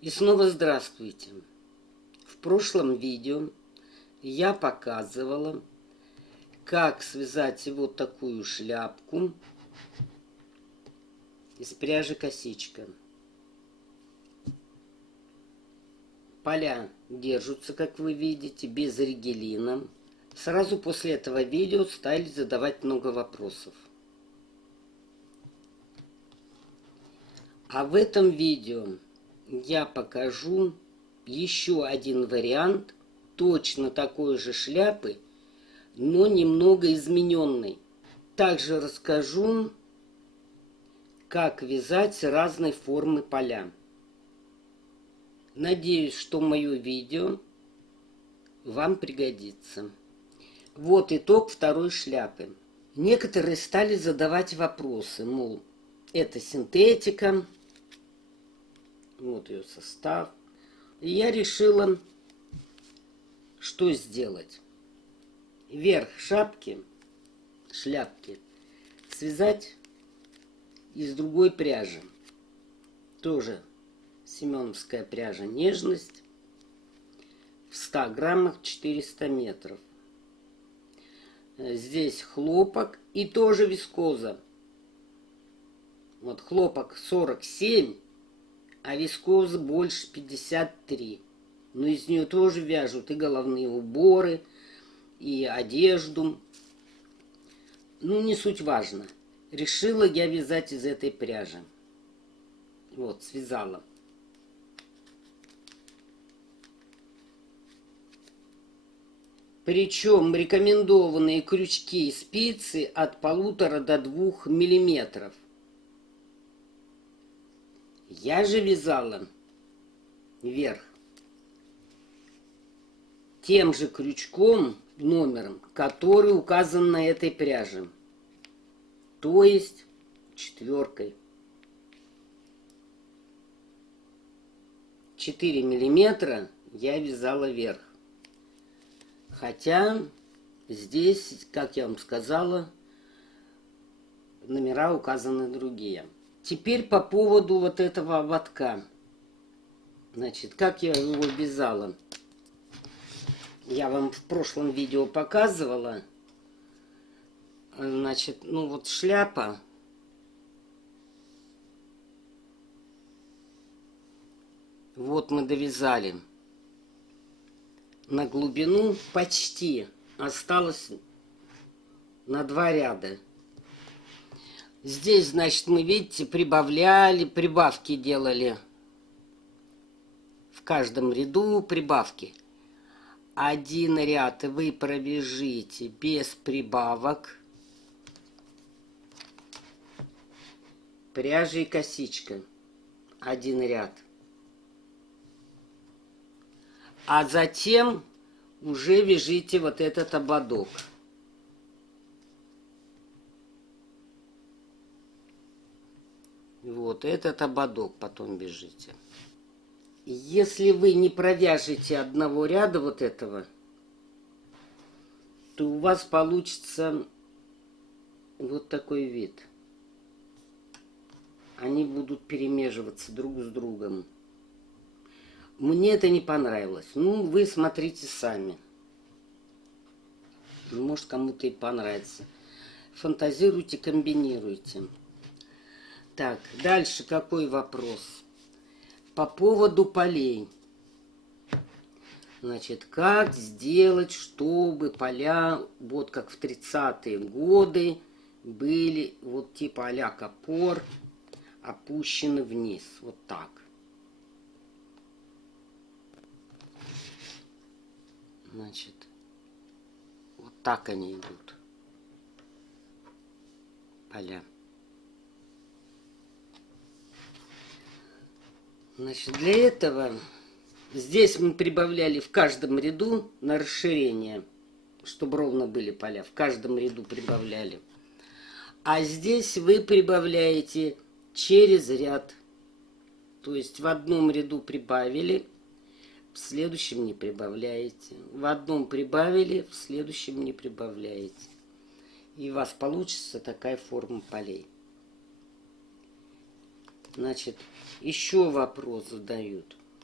И снова здравствуйте. В прошлом видео я показывала, как связать вот такую шляпку из пряжи косичка. Поля держатся, как вы видите, без ригелина. Сразу после этого видео стали задавать много вопросов. А в этом видео я покажу еще один вариант точно такой же шляпы, но немного измененной. Также расскажу, как вязать разной формы поля. Надеюсь, что мое видео вам пригодится. Вот итог второй шляпы. Некоторые стали задавать вопросы, мол, это синтетика, вот ее состав. И я решила, что сделать. Верх шляпки связать из другой пряжи. Тоже семеновская пряжа «Нежность». В 100 граммах 400 метров. Здесь хлопок и тоже вискоза. Вот хлопок 47, а вискоза больше 53. Но из нее тоже вяжут и головные уборы, и одежду. Ну, не суть важно. Решила я вязать из этой пряжи. Вот, связала. Причем рекомендованные крючки и спицы от 1,5 до 2 миллиметров. Я же вязала вверх тем же крючком, номером, который указан на этой пряже. То есть 4. 4 миллиметра я вязала вверх. Хотя здесь, как я вам сказала, номера указаны другие. Теперь по поводу вот этого ободка. Значит, как я его вязала? Я вам в прошлом видео показывала. Значит, ну вот шляпа. Вот мы довязали. На глубину почти осталось на 2 ряда. Здесь, значит, мы, видите, прибавляли, прибавки делали. В каждом ряду прибавки. Один ряд вы провяжите без прибавок. Пряжа и косичка. Один ряд. А затем уже вяжите вот этот ободок. Вот этот ободок потом вяжите. Если вы не провяжете одного ряда вот этого, то у вас получится вот такой вид. Они будут перемеживаться друг с другом. Мне это не понравилось. Ну, вы смотрите сами. Может, кому-то и понравится. Фантазируйте, комбинируйте. Так, дальше какой вопрос? По поводу полей. Значит, как сделать, чтобы поля, вот как в 30-е годы, были вот типа а-ля капор, опущены вниз. Вот так. Значит, вот так они идут. Поля. Значит, для этого здесь мы прибавляли в каждом ряду на расширение, чтобы ровно были поля. В каждом ряду прибавляли. А здесь вы прибавляете через ряд. То есть в одном ряду прибавили, в следующем не прибавляете. В одном прибавили, в следующем не прибавляете. И у вас получится такая форма полей. Значит, еще вопрос задают.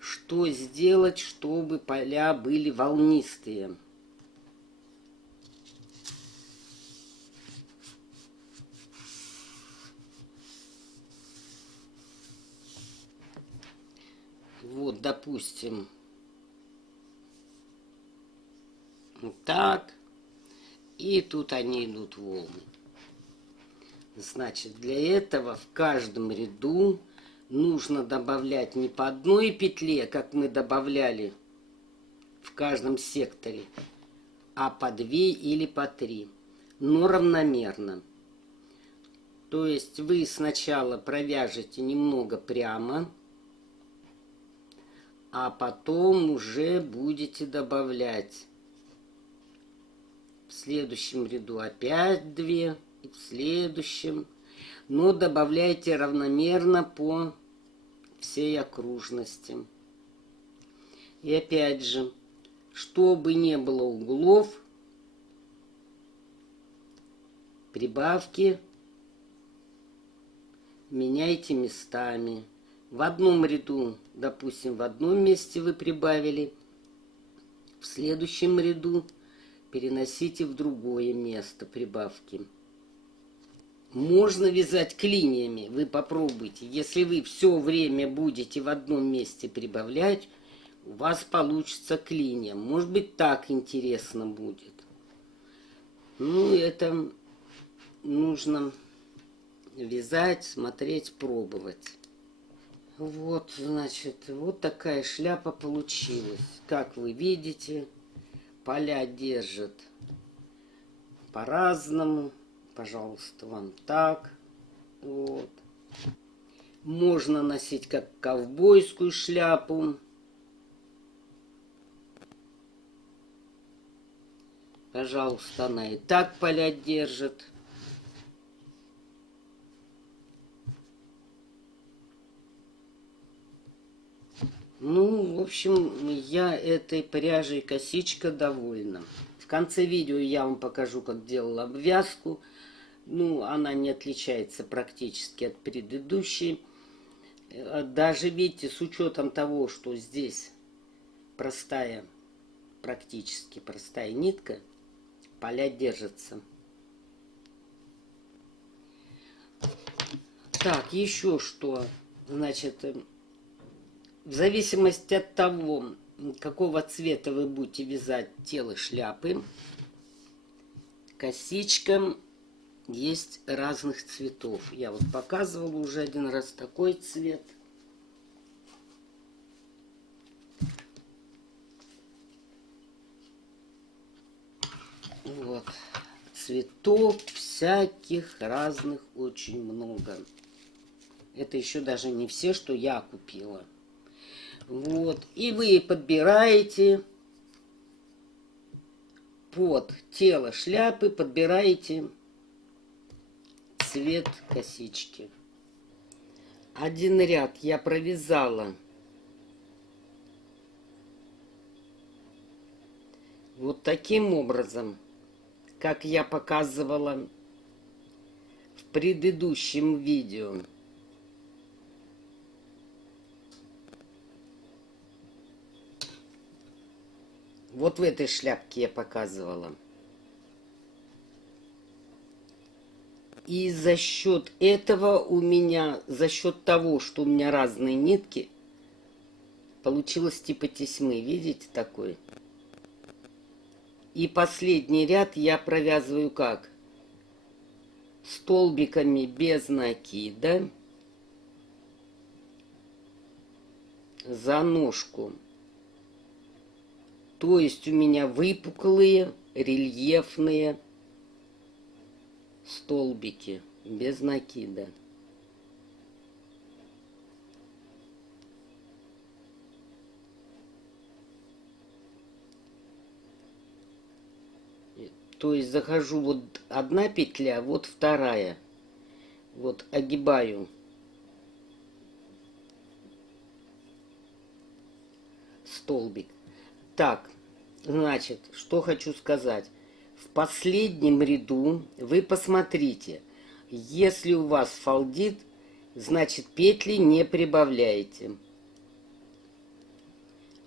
что сделать, чтобы поля были волнистые. Вот, допустим, вот так. И тут они идут волны. Значит, для этого в каждом ряду нужно добавлять не по одной петле, как мы добавляли в каждом секторе, а по 2 или по 3, но равномерно. То есть вы сначала провяжете немного прямо, а потом уже будете добавлять. В следующем ряду опять 2, и в следующем. Но добавляйте равномерно по всей окружности. И опять же, чтобы не было углов, прибавки меняйте местами. В одном ряду, допустим, в одном месте вы прибавили, в следующем ряду переносите в другое место прибавки. Можно вязать клиньями, вы попробуйте. Если вы все время будете в одном месте прибавлять, у вас получится клинья. Может быть, так интересно будет. Ну, это нужно вязать, смотреть, пробовать. Вот, значит, вот такая шляпа получилась. Как вы видите, поля держат по-разному. Пожалуйста, вам так. Вот. Можно носить как ковбойскую шляпу. Пожалуйста, она и так поля держит. Ну, в общем, я этой пряжей косичка довольна. В конце видео я вам покажу, как делала обвязку. Ну, она не отличается практически от предыдущей. Даже, видите, с учетом того, что здесь простая, практически простая нитка, поля держатся. Так, еще что. Значит, в зависимости от того, какого цвета вы будете вязать тело шляпы, косичка есть разных цветов. Я вот показывала уже один раз такой цвет. Вот. Цветов всяких разных очень много. Это еще даже не все, что я купила. Вот. И вы подбираете под тело шляпы, подбираете цвет косички. Один ряд я провязала вот таким образом, как я показывала в предыдущем видео. Вот в этой шляпке я показывала. И за счет этого у меня, за счет того, что у меня разные нитки, получилось типа тесьмы. Видите, такой? И последний ряд я провязываю как? Столбиками без накида за ножку. То есть у меня выпуклые, рельефные столбики без накида. То есть захожу вот одна петля, вот вторая. Вот огибаю столбик. Так, значит, что хочу сказать. В последнем ряду вы посмотрите, если у вас фалдит, значит петли не прибавляете.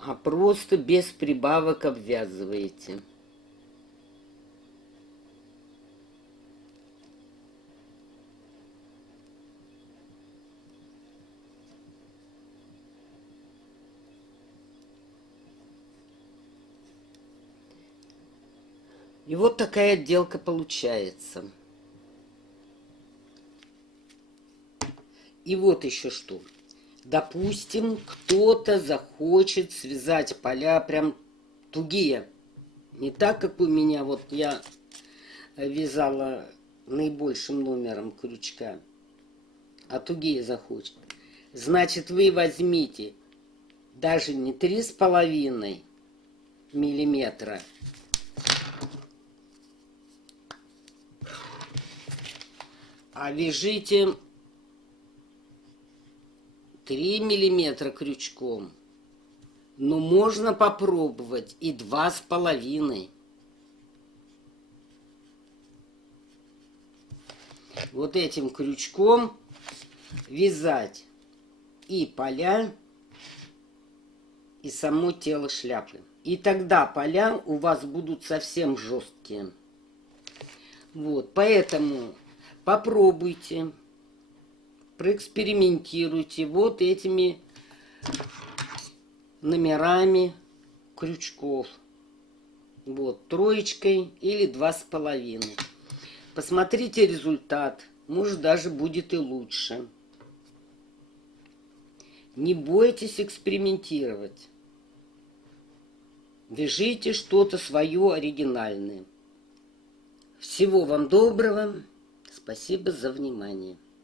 а просто без прибавок обвязываете. И вот такая отделка получается. И вот еще что. Допустим, кто-то захочет связать поля прям тугие. Не так, как у меня, вот я вязала наибольшим номером крючка, а тугие захочет. Значит, вы возьмите даже не 3,5 миллиметра, а вяжите 3 миллиметра крючком. Но можно попробовать и 2,5. Вот этим крючком вязать и поля, и само тело шляпы. И тогда поля у вас будут совсем жесткие. Вот, поэтому попробуйте, проэкспериментируйте вот этими номерами крючков. Вот, 3 или 2,5. Посмотрите результат. Может, даже будет и лучше. Не бойтесь экспериментировать. Вяжите что-то свое оригинальное. Всего вам доброго. Спасибо за внимание.